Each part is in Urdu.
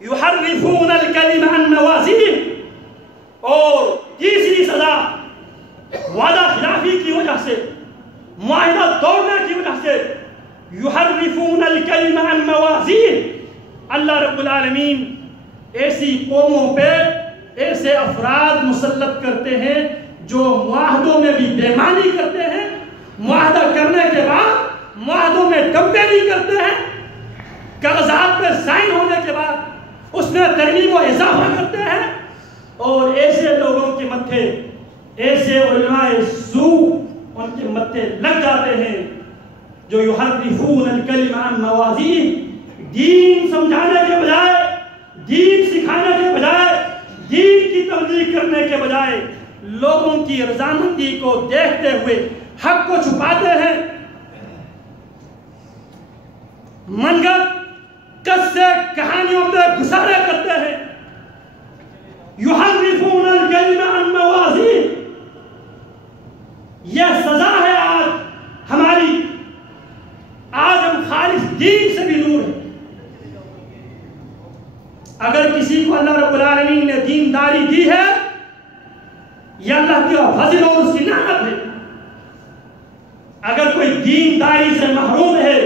یحرفون الکلم عن مواضعہ، اور تیسری سزا وعدہ خلافی کی وجہ سے، معاہدہ توڑنے کی وجہ سے، یحرفون الکلم عن مواضعہ، اللہ رب العالمین ایسی قوموں پہ ایسے افراد مسلط کرتے ہیں جو معاہدوں میں بھی بے ایمانی کرتے ہیں، معاہدہ کرنے کے بعد معاہدوں میں ٹمپیری کرتے ہیں، کاغذات پہ سائن ہونے کے بعد اس میں ترمیم و اضافہ کرتے ہیں، اور ایسے لوگوں کے متھے، ایسے علماء سوء ان کے متھے لگ جاتے ہیں جو یحرفون الکلم عن مواضعہ، دین سمجھانے کے بجائے، دین سکھانے کے بجائے، دین کی تبلیغ کرنے کے بجائے لوگوں کی رضامندی کو دیکھتے ہوئے حق کو چھپاتے ہیں، من گھڑت قصے کہانیوں پہ گزارے کرتے ہیں۔ یحرفون الکلم عن مواضعہ، یہ سزا ہے آج ہماری، آج ہم خالص دین سے بھی دور ہیں۔ اگر کسی کو اللہ رب العالمین نے دینداری دی ہے، یہ اللہ کا فضل اور اس کی نعمت ہے۔ اگر کوئی دینداری سے محروم ہے،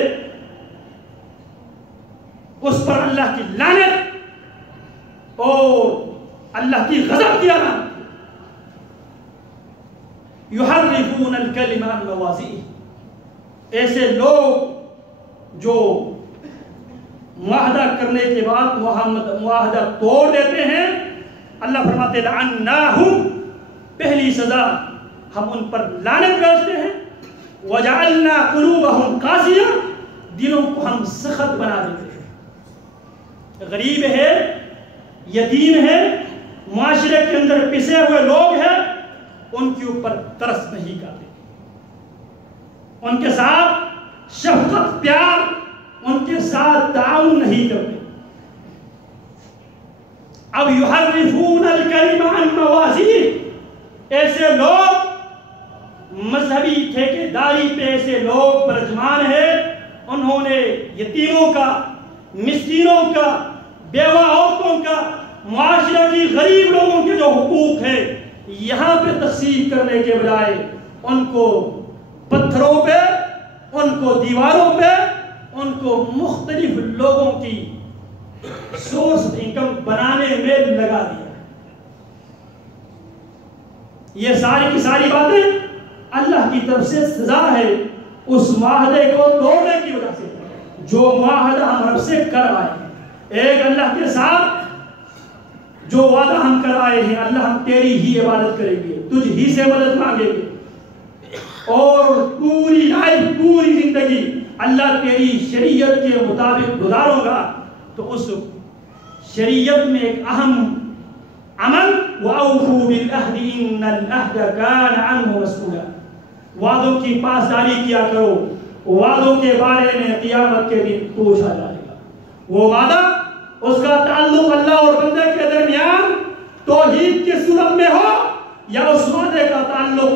اس پر اللہ کی لعنت اور اللہ کی غضب کی علامت۔ یحرفون الکلم عن مواضعہ، ایسے لوگ جو معاہدہ کرنے کے بعد معاہدہ توڑ دیتے ہیں، اللہ فرماتے ہیں لعناہم، پہلی سزا ہم ان پر لعنت بھیجتے ہیں، وجعلنا قلوبہم قاسیہ، دلوں کو ہم سخت بنا دیتے ہیں۔ غریب ہے، یتیم ہے، معاشرے کے اندر پسے ہوئے لوگ ہیں، ان کے اوپر ترس نہیں کرتے، ان کے ساتھ شفقت پیار، ان کے ساتھ تعاون نہیں کرتے۔ اب یحرفون الکلم عن مواضعہ، ایسے لوگ مذہبی ٹھیکیداری پہ ایسے لوگ برجمان ہیں، انہوں نے یتیموں کا، مسکینوں کا، بیوہ عورتوں کا، معاشرے کی غریب لوگوں کے جو حقوق ہیں یہاں پہ تقسیم کرنے کے بجائے ان کو پتھروں پہ، ان کو دیواروں پہ، ان کو مختلف لوگوں کی سورس انکم بنانے میں لگا دیا۔ یہ ساری کی ساری باتیں اللہ کی طرف سے سزا ہے اس معاہدے کو توڑنے کی وجہ سے جو معاہدہ ہم رب سے کر آئے ہیں۔ ایک اللہ کے ساتھ جو وعدہ ہم کر آئے ہیں، اللہ ہم تیری ہی عبادت کریں گے، تجھ ہی سے مدد مانگیں گے، اور پوری لائف، پوری زندگی اللہ تیری شریعت کے مطابق گزاروں گا۔ تو اس شریعت میں ایک اہم عمل وَأَوْفُوا بِالْعَهْدِ إِنَّ الْعَهْدَ كَانَ عَنْهُ مَسْئُولًا، وعدوں کی پاسداری کیا کرو، وعدوں کے بارے میں قیامت کے دن پوچھا جائے گا۔ وہ وعدہ، اس کا تعلق اللہ اور بندے کے درمیان توحید کی صورت میں ہو، یا اس وعدے کا تعلق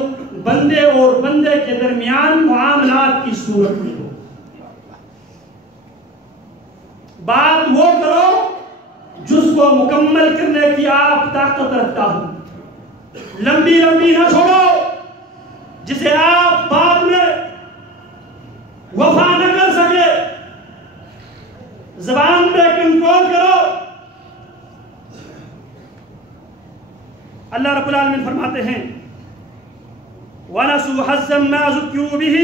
بندے اور بندے کے درمیان معاملات کی صورت میں ہو۔ بات وہ کرو جس کو مکمل کرنے کی آپ طاقت رکھتا ہوں، لمبی لمبی نہ چھوڑو جسے آپ بعد میں وفا نہ کر سکے، زبان پہ کنٹرول کرو۔ اللہ رب العالمین فرماتے ہیں وَنَسُوا حَظًّا مَا ذُكِّرُوا بِهِ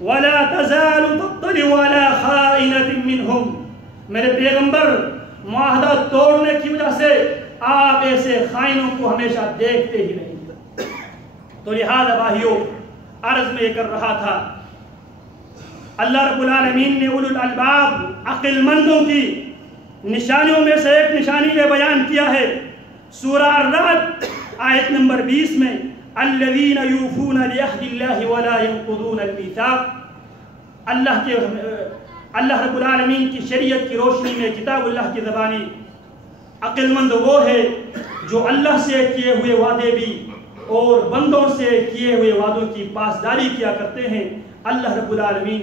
وَلَا تَزَالُ تَطَّلِعُ عَلَى خَائِنَةٍ مِّنْهُمْ، میرے پیغمبر معاہدہ توڑنے کی وجہ سے آپ ایسے خائنوں کو ہمیشہ دیکھتے ہی نہیں۔ تو لہذا بھائیو، عرض میں یہ کر رہا تھا، اللہ رب العالمین نے اولو الالباب، عقل مندوں کی نشانیوں میں سے ایک نشانی یہ بیان کیا ہے سورہ الرعد آیت نمبر 20 میں، الذین یوفون بعہد اللہ ولا ینقضون المیثاق۔ اللہ رب العالمین کی شریعت کی روشنی میں کتاب اللہ کی زبانی عقل مند وہ ہے جو اللہ سے کیے ہوئے وعدے بھی اور بندوں سے کیے ہوئے وعدوں کی پاسداری کیا کرتے ہیں۔ اللہ رب العالمین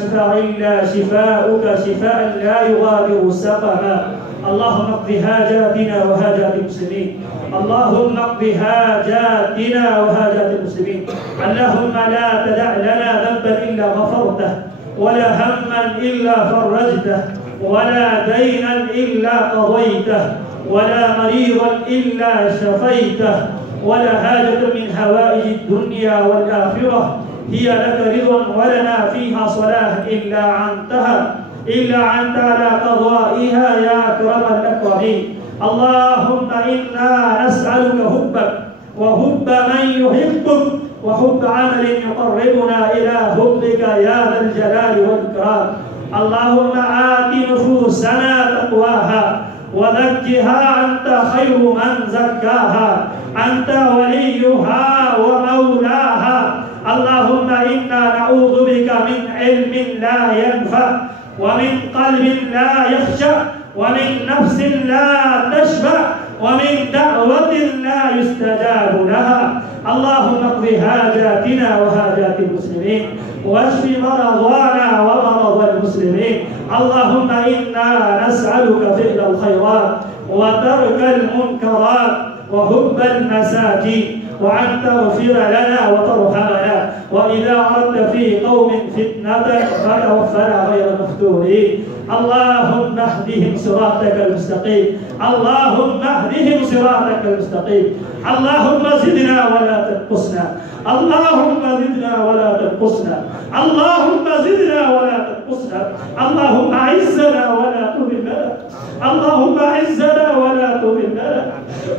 shifaa illa shifaa'uka shifaa'an la yughadiru saqama। اللهم اقض حاجاتنا وحاجات المسلمين، اللهم اقض حاجاتنا وحاجات المسلمين. اللهم لا تدع لنا ذنبا إلا غفرته ولا هما إلا فرجته ولا دينا إلا قضيته ولا مريضا إلا شفيته ولا حاجة من حوائج الدنيا والآخرة هي لك رضا ولنا فيها صلاح إلا أنت على قضائها يا أكرم الأكرمين. اللهم إنا نسألك حبك وحب من يحبك وحب عمل يقربنا إلى حبك يا ذا الجلال والإكرام. اللهم آت نفوسنا تقواها وزكها أنت خير من زكاها أنت وليها ومولاها. اللهم إنا نعوذ بك من علم لا ينفع ومن قلب لا يخشع ومن نفس لا تشبع ومن دعوة لا يستجاب لها. اللهم اقض حاجاتنا وحاجات المسلمين واشف مرضانا ومرضى المسلمين. اللهم إنا نسألك فعل الخيرات وترك المنكرات وحب المساكين وأن تغفر لنا وترحمنا وإذا أردت في قوم فتنة فتوفنا غير مفتونين. اللهم اهدهم صراطك المستقيم، اللهم اهدهم صراطك المستقيم. اللهم زدنا ولا تنقصنا، اللهم زدنا ولا تنقصنا، اللهم زدنا ولا تنقصنا. اللهم أعزنا ولا تهنا، اللهم أعزنا ولا تهنا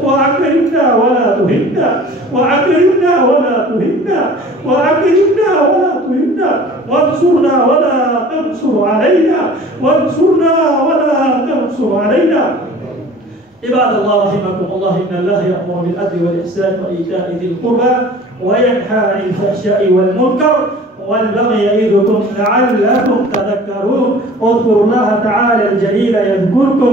وأكرمنا ولا تهنا، وأكرمنا ولا تهنا، وأكرمنا ولا تهنا، وانصرنا ولا تنصر علينا، وانصرنا ولا تنصر علينا. عباد الله رحمكم الله، إن الله يأمر بالعدل والإحسان وإيتاء ذي القربى وينهى عن الفحشاء والمنكر والبغي يعظكم لعلكم تذكرون. اذكروا الله تعالى الجليل يذكركم